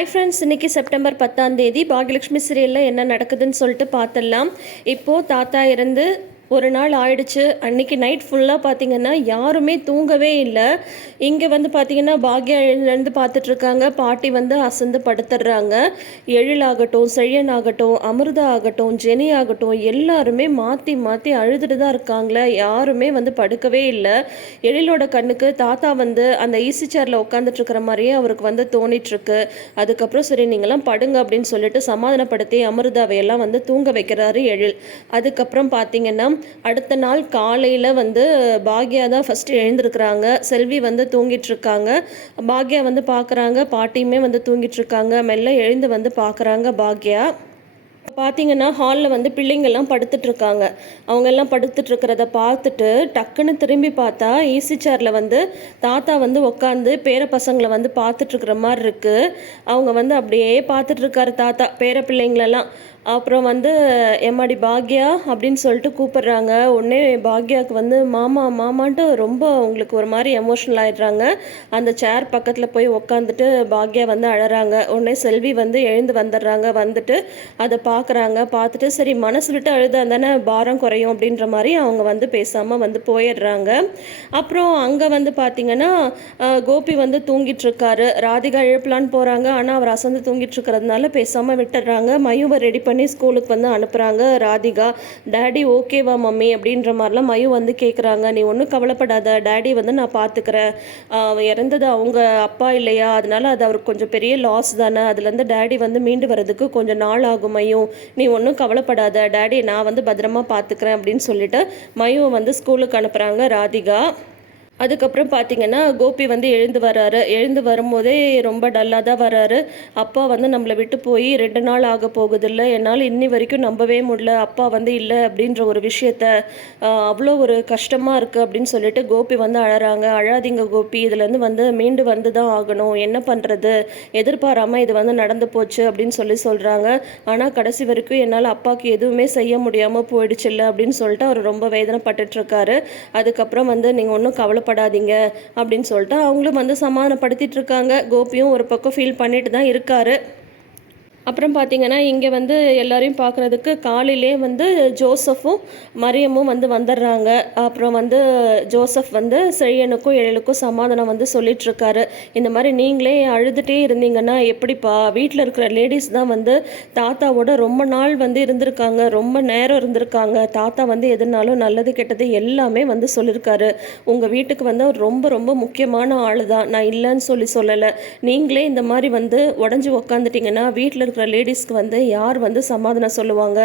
Hi friends, இன்றைக்கி September 10 Bhagyalakshmi சீரியலில் என்ன நடக்குதுன்னு சொல்லிட்டு பார்த்துடலாம். இப்போது தாத்தா இறந்து ஒரு நாள் ஆயிடுச்சு. அன்றைக்கி நைட் ஃபுல்லாக பார்த்திங்கன்னா யாருமே தூங்கவே இல்லை. இங்கே வந்து பார்த்திங்கன்னா பாக்யா எழுந்து பார்த்துட்ருக்காங்க. பாட்டி வந்து அசந்து படுத்துடுறாங்க. எழிலாகட்டும், செழியன் ஆகட்டும், அமிர்தா ஆகட்டும், ஜெனி ஆகட்டும், எல்லாருமே மாற்றி மாற்றி அழுதுட்டு தான் இருக்காங்களே. யாருமே வந்து படுக்கவே இல்லை. எழிலோட கண்ணுக்கு தாத்தா வந்து அந்த ஈசி சேரில் உட்காந்துட்ருக்கிற மாதிரியே அவருக்கு வந்து தோணிட்டுருக்கு. அதுக்கப்புறம் சரி நீங்களாம் படுங்க அப்படின்னு சொல்லிட்டு சமாதானப்படுத்தி அமிர்தாவையெல்லாம் வந்து தூங்க வைக்கிறாரு எழில். அதுக்கப்புறம் பார்த்திங்கன்னா அடுத்த நாள் காலையில் வந்து பாக்யா தான் ஃபஸ்ட்டு எழுந்திருக்கிறாங்க. செல்வி வந்து தூங்கிட்டுருக்காங்க. பாக்யா வந்து பார்க்குறாங்க. பாட்டியுமே வந்து தூங்கிட்டுருக்காங்க. மெல்ல எழுந்து வந்து பார்க்குறாங்க பாக்யா. பார்த்தீங்கன்னா ஹாலில் வந்து பிள்ளைங்கள்லாம் படுத்துட்ருக்காங்க. அவங்கெல்லாம் படுத்துட்ருக்கிறத பார்த்துட்டு டக்குன்னு திரும்பி பார்த்தா ஈசி சேரில் வந்து தாத்தா வந்து உட்காந்து பேர பசங்களை வந்து பார்த்துட்ருக்குற மாதிரி இருக்குது. அவங்க வந்து அப்படியே பார்த்துட்ருக்காரு தாத்தா பேர பிள்ளைங்களெல்லாம். அப்புறம் வந்து எம்மாடி பாக்யா அப்படின்னு சொல்லிட்டு கூப்பிடுறாங்க. உடனே பாக்யாவுக்கு வந்து மாமா மாமான்ட்டு ரொம்ப அவங்களுக்கு ஒரு மாதிரி எமோஷ்னல் ஆகிடுறாங்க. அந்த சேர் பக்கத்தில் போய் உக்காந்துட்டு பாக்யா வந்து அழறாங்க. உடனே செல்வி வந்து எழுந்து வந்துடுறாங்க. வந்துட்டு அதை பார்க்குறாங்க. பார்த்துட்டு சரி மனசு விட்டு அழுதா தானே பாரம் குறையும் அப்படின்ற மாதிரி அவங்க வந்து பேசாமல் வந்து போயிடுறாங்க. அப்புறம் அங்கே வந்து பார்த்திங்கன்னா கோபி வந்து தூங்கிட்டுருக்காரு. ராதிகா எழுப்பலான்னு போகிறாங்க. ஆனால் அவர் அசந்து தூங்கிட்டுருக்கிறதுனால பேசாமல் விட்டுடுறாங்க. மயுவை ரெடி பண்ணி ஸ்கூலுக்கு வந்து அனுப்புகிறாங்க ராதிகா. டேடி ஓகேவா மம்மி அப்படின்ற மாதிரிலாம் மயு வந்து கேட்குறாங்க. நீ ஒன்றும் கவலைப்படாத, டேடி வந்து நான் பார்த்துக்கிறேன். இறந்தது அவங்க அப்பா இல்லையா, அதனால அது அவருக்கு கொஞ்சம் பெரிய லாஸ் தானே. அதுலேருந்து டேடி வந்து மீண்டு வர்றதுக்கு கொஞ்சம் நாள் ஆகும் மயு, நீ ஒன்றும் கவலைப்படாத, டேடி நான் வந்து பத்திரமா பார்த்துக்கிறேன் அப்படின்னு சொல்லிட்டு மயுவை வந்து ஸ்கூலுக்கு அனுப்புகிறாங்க ராதிகா. அதுக்கப்புறம் பார்த்திங்கன்னா கோபி வந்து எழுந்து வரும்போதே ரொம்ப டல்லாக தான் வராரு. அப்பா வந்து நம்மளை விட்டு போய் 2 நாள் ஆக போகுதில்ல, என்னால் இன்னி வரைக்கும் நம்பவே முடியல அப்பா வந்து இல்லை அப்படின்ற ஒரு விஷயத்த. அவ்வளோ ஒரு கஷ்டமாக இருக்குது அப்படின்னு சொல்லிட்டு கோபி வந்து அழறாங்க. அழாதீங்க கோபி, இதுலேருந்து வந்து மீண்டு வந்து தான் ஆகணும், என்ன பண்ணுறது, எதிர்பாராமல் இது வந்து நடந்து போச்சு அப்படின்னு சொல்கிறாங்க. ஆனால் கடைசி வரைக்கும் என்னால் அப்பாவுக்கு எதுவுமே செய்ய முடியாமல் போயிடுச்சில்ல அப்படின்னு சொல்லிட்டு அவர் ரொம்ப வேதனைப்பட்டுட்ருக்காரு. அதுக்கப்புறம் வந்து நீங்கள் ஒன்றும் கவலைப்படாதீங்க அப்படின்னு சொல்லிட்டு அவங்களும் வந்து சமாதானப்படுத்திட்டு இருக்காங்க. கோபியும் ஒரு பக்கம் ஃபீல் பண்ணிட்டு தான் இருக்காரு. அப்புறம் பார்த்திங்கன்னா இங்கே வந்து எல்லாரையும் பார்க்குறதுக்கு காலையிலே வந்து ஜோசஃபும் மரியமும் வந்து வந்துடுறாங்க. அப்புறம் வந்து ஜோசப் வந்து செழியனுக்கும் எழிலுக்கும் சமாதானம் வந்து சொல்லிகிட்ருக்காரு. இந்த மாதிரி நீங்களே அழுதுகிட்டே இருந்தீங்கன்னா எப்படிப்பா, வீட்டில் இருக்கிற லேடிஸ் தான் வந்து தாத்தாவோட ரொம்ப நாள் வந்து இருந்திருக்காங்க, ரொம்ப நேரம் இருந்திருக்காங்க. தாத்தா வந்து எதுனாலும் நல்லது கெட்டது எல்லாமே வந்து சொல்லியிருக்காரு. உங்கள் வீட்டுக்கு வந்து அவர் ரொம்ப ரொம்ப முக்கியமான ஆள் தான், நான் இல்லைன்னு சொல்லலை. நீங்களே இந்த மாதிரி வந்து உடஞ்சி உக்காந்துட்டிங்கன்னா வீட்டில் இருக்கிற லேடிஸ்க்கு வந்து யார் வந்து சமாதானம் சொல்லுவாங்க.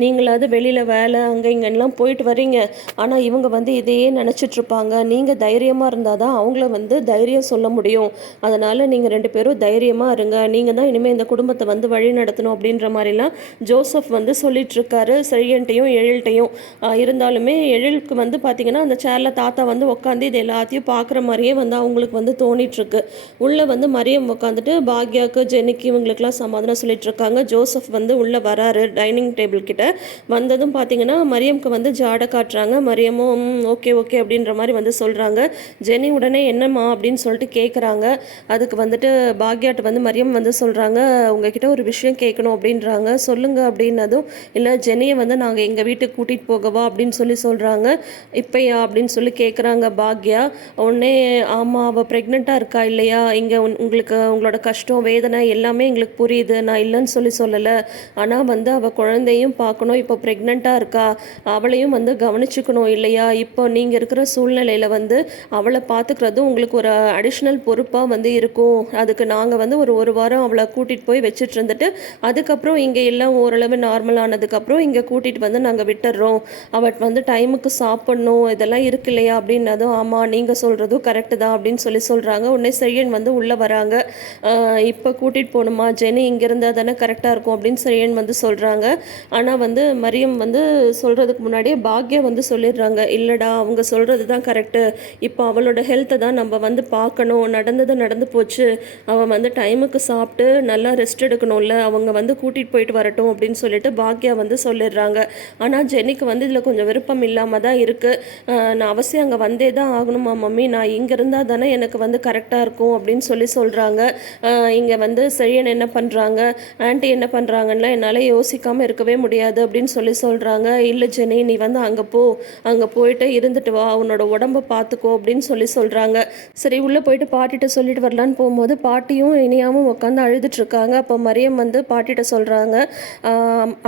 நீங்களாவது வெளியில் வேலை அங்கே இங்கெல்லாம் போயிட்டு வரீங்க, ஆனால் இவங்க வந்து இதையே நினச்சிட்ருப்பாங்க. நீங்கள் தைரியமாக இருந்தால் தான் அவங்கள வந்து தைரியம் சொல்ல முடியும். அதனால் நீங்கள் 2 பேரும் தைரியமாக இருங்க, நீங்கள் தான் இனிமேல் இந்த குடும்பத்தை வந்து வழி நடத்தணும் அப்படின்ற மாதிரிலாம் ஜோசப் வந்து சொல்லிகிட்ருக்காரு செழியன்ட்டையும் எழில்ட்டையும். இருந்தாலுமே எழிலுக்கு வந்து பார்த்திங்கன்னா அந்த சேரில் தாத்தா வந்து உட்காந்து இது எல்லாத்தையும் பார்க்குற மாதிரியே வந்து அவங்களுக்கு வந்து தோணிகிட்ருக்கு. உள்ளே வந்து மரியம் உட்காந்துட்டு பாக்யாவுக்கு ஜெனிக்கு இவங்களுக்குலாம் சமாதானம் சொல்லிட்டுருக்காங்க. ஜோசப் வந்து உள்ளே வராரு டைனிங் டேபிள் கிட்ட. வந்ததும் பார்த்தீங்கன்னா மரியம்க்கு வந்து ஜாடை காட்டுறாங்க. மரியமும் ஓகே ஓகே அப்படின்ற மாதிரி வந்து சொல்கிறாங்க. ஜெனி உடனே என்னம்மா அப்படின்னு சொல்லிட்டு கேட்குறாங்க. அதுக்கு வந்துட்டு பாக்யாட்ட வந்து மரியம் வந்து சொல்கிறாங்க, உங்ககிட்ட ஒரு விஷயம் கேட்கணும் அப்படின்றாங்க. சொல்லுங்கள் அப்படின்னதும், இல்லை ஜெனியை வந்து நாங்கள் எங்கள் வீட்டுக்கு கூட்டிகிட்டு போகவா அப்படின்னு சொல்கிறாங்க. இப்போயா அப்படின்னு சொல்லி கேட்குறாங்க பாக்யா. உடனே ஆமாம், அவள் ப்ரெக்னெண்ட்டாக இருக்கா இல்லையா, இங்கே உங்களுக்கு உங்களோட கஷ்டம் வேதனை எல்லாமே எங்களுக்கு புரியுது, நான் இல்லைன்னு சொல்லலை. ஆனால் வந்து அவள் குழந்தையும் பார்க்கணும், இப்போ ப்ரெக்னெண்ட்டாக இருக்கா, அவளையும் வந்து கவனிச்சுக்கணும் இல்லையா. இப்போ நீங்கள் இருக்கிற சூழ்நிலையில் வந்து அவளை பார்த்துக்கிறதும் உங்களுக்கு ஒரு அடிஷ்னல் பொறுப்பாக வந்து இருக்கும். அதுக்கு நாங்கள் வந்து ஒரு வாரம் அவளை கூட்டிகிட்டு போய் வச்சுட்டு இருந்துட்டு அதுக்கப்புறம் இங்கே எல்லாம் ஓரளவு நார்மல் ஆனதுக்கப்புறம் இங்கே கூட்டிகிட்டு வந்து நாங்கள் விட்டுடுறோம். அவள் வந்து டைமுக்கு சாப்பிட்ணும் இதெல்லாம் இருக்கு இல்லையா அப்படின்னதும், ஆமாம் நீங்கள் சொல்கிறதும் கரெக்டு தான் அப்படின்னு சொல்கிறாங்க. உடனே செழியன் வந்து உள்ளே வராங்க. இப்போ கூட்டிகிட்டு போகணுமா, ஜெனி இங்கேருந்து இருந்தால் தானே கரெக்டாக இருக்கும் அப்படின்னு செழியன் வந்து சொல்கிறாங்க. ஆனால் வந்து மரியம் வந்து சொல்கிறதுக்கு முன்னாடியே பாக்யா வந்து சொல்லிடுறாங்க, இல்லைடா அவங்க சொல்கிறது தான் கரெக்டு, இப்போ அவளோட ஹெல்த்தை தான் நம்ம வந்து பார்க்கணும், நடந்தது நடந்து போச்சு, அவன் வந்து டைமுக்கு சாப்பிட்டு நல்லா ரெஸ்ட் எடுக்கணும்ல, அவங்க வந்து கூட்டிகிட்டு போயிட்டு வரட்டும் அப்படின்னு சொல்லிட்டு பாக்யா வந்து சொல்லிடுறாங்க. ஆனால் ஜெனிக்கு வந்து இதில் கொஞ்சம் விருப்பம் இல்லாமல் தான் இருக்குது. நான் அவசியம் அங்கே வந்தே தான் ஆகணுமா மம்மி, நான் இங்கே இருந்தால் தானே எனக்கு வந்து கரெக்டாக இருக்கும் அப்படின்னு சொல்கிறாங்க. இங்கே வந்து செழியன் என்ன பண்ணுறாங்க, ஆன்ட்டி என்ன பண்ணுறாங்கன்னா என்னால் யோசிக்காமல் இருக்கவே முடியாது அப்படின்னு சொல்கிறாங்க. இல்லை ஜெனி, நீ வந்து அங்கே அங்கே போயிட்டு இருந்துட்டு வா, உன்னோட உடம்பை பார்த்துக்கோ அப்படின்னு சொல்கிறாங்க. சரி உள்ளே போயிட்டு பாட்டிகிட்ட சொல்லிட்டு வரலான்னு போகும்போது பாட்டியும் இனியாவும் உட்காந்து அழுதுட்ருக்காங்க. அப்போ மரியம் வந்து பாட்டிகிட்ட சொல்கிறாங்க,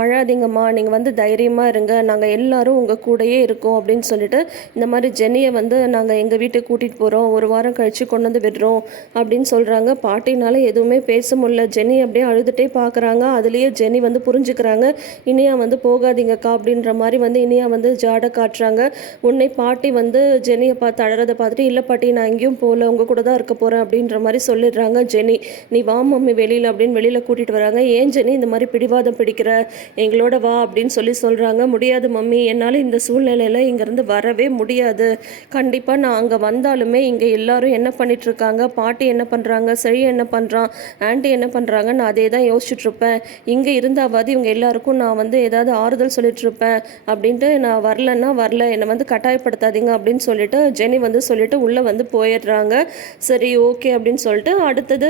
அழாதீங்கம்மா, நீங்கள் வந்து தைரியமாக இருங்க, நாங்கள் எல்லாரும் உங்கள் கூடயே இருக்கோம் அப்படின்னு சொல்லிட்டு இந்த மாதிரி ஜெனியை வந்து நாங்கள் எங்கள் வீட்டுக்கு கூட்டிகிட்டு போகிறோம், ஒரு வாரம் கழித்து கொண்டு வந்து விடுறோம் அப்படின்னு சொல்கிறாங்க. பாட்டினால எதுவுமே பேச முடியல. ஜெனி அப்படியே அழுதுகிட்டே பார்க்குறாங்க. அதுலேயே ஜெனி வந்து புரிஞ்சுக்கிறாங்க, இனியா வந்து போகாதீங்கக்கா அப்படின்ற மாதிரி வந்து இனியா வந்து ஜாடை காட்டுறாங்க. உன்னை பாட்டி வந்து ஜெனியை பார்த்து அழறதை பார்த்துட்டு, இல்லை பாட்டி நான் எங்கேயும் போகல, உங்கள் கூட தான் இருக்க போகிறேன் அப்படின்ற மாதிரி சொல்லிடுறாங்க. ஜெனி, நீ வா மம்மி வெளியில் அப்படின்னு வெளியில் கூட்டிகிட்டு வராங்க. ஏன் ஜெனி இந்த மாதிரி பிடிவாதம் பிடிக்கிற, எங்களோட வா அப்படின்னு சொல்கிறாங்க. முடியாது மம்மி, என்னால் இந்த சூழ்நிலையில் இங்கேருந்து வரவே முடியாது, கண்டிப்பாக நான் அங்கே வந்தாலுமே இங்கே எல்லாரும் என்ன பண்ணிகிட்ருக்காங்க, பாட்டி என்ன பண்ணுறாங்க, செழி என்ன பண்ணுறான், ஆண்டி என்ன பண்ணுறாங்க, நான் அதே தான் யோசிச்சுட்ருப்பேன், இங்கே இருந்தாவது இவங்க எல்லாருக்கும் நான் வந்து ஏதாவது ஆறுதல் சொல்லிட்டுருப்பேன் அப்படின்ட்டு, நான் வரலன்னா வரல, என்னை வந்து கட்டாயப்படுத்தாதீங்க அப்படின்னு சொல்லிட்டு ஜெனி வந்து சொல்லிட்டு உள்ளே வந்து போயிடுறாங்க. சரி ஓகே அப்படின்னு சொல்லிட்டு அடுத்தது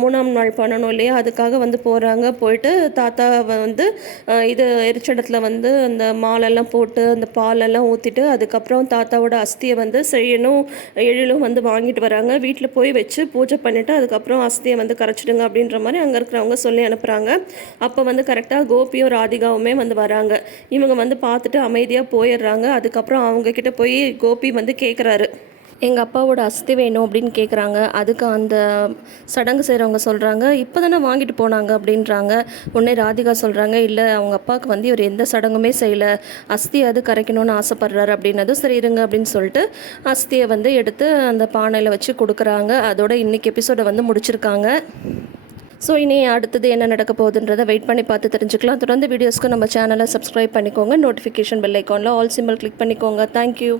3ஆம் நாள் பண்ணணும் இல்லையா, அதுக்காக வந்து போகிறாங்க. போயிட்டு தாத்தாவை வந்து இது எரிச்சடத்தில் வந்து அந்த மாலெல்லாம் போட்டு அந்த பாலெல்லாம் ஊற்றிட்டு அதுக்கப்புறம் தாத்தாவோட அஸ்தியை வந்து செழியனும் எழிலும் வந்து வாங்கிட்டு வராங்க. வீட்டில் போய் வச்சு பூஜை பண்ணிவிட்டு அதுக்கப்புறம் அஸ்தியை வந்து கரைச்சிடுங்க அப்படின்ற மாதிரி அங்கே இருக்கிறவங்க சொல்லி அனுப்புகிறாங்க. அப்போ வந்து கரெக்டாக கோபியும் ராதிகாவுமே வந்து வராங்க. இவங்க வந்து பார்த்துட்டு அமைதியாக போயிடுறாங்க. அதுக்கப்புறம் அவங்கக்கிட்ட போய் கோபி வந்து கேட்குறாரு, எங்கள் அப்பாவோட அஸ்தி வேணும் அப்படின்னு கேட்குறாங்க. அதுக்கு அந்த சடங்கு செய்கிறவங்க சொல்கிறாங்க, இப்போ தானே வாங்கிட்டு போனாங்க அப்படின்றாங்க. உடனே ராதிகா சொல்கிறாங்க, இல்லை அவங்க அப்பாவுக்கு வந்து இவர் எந்த சடங்குமே செய்யலை, அஸ்தி அது கரைக்கணும்னு ஆசைப்படுறாரு அப்படின்னதும் சரி இருங்க அப்படின்னு சொல்லிட்டு அஸ்தியை வந்து எடுத்து அந்த பானையில் வச்சு கொடுக்குறாங்க. அதோட இன்றைக்கி எபிசோடை வந்து முடிச்சிருக்காங்க. ஸோ இனி அடுத்தது என்ன நடக்க போகுதுன்றதை வெயிட் பண்ணி பார்த்து தெரிஞ்சுக்கலாம். தொடர்ந்து வீடியோஸ்க்கு நம்ம சேனலை சப்ஸ்கிரைப் பண்ணிக்கோங்க, நோட்டிஃபிகேஷன் பெல் ஐக்கானில் ஆல் சிம்பிள் கிளிக் பண்ணிக்கோங்க. தேங்க்யூ.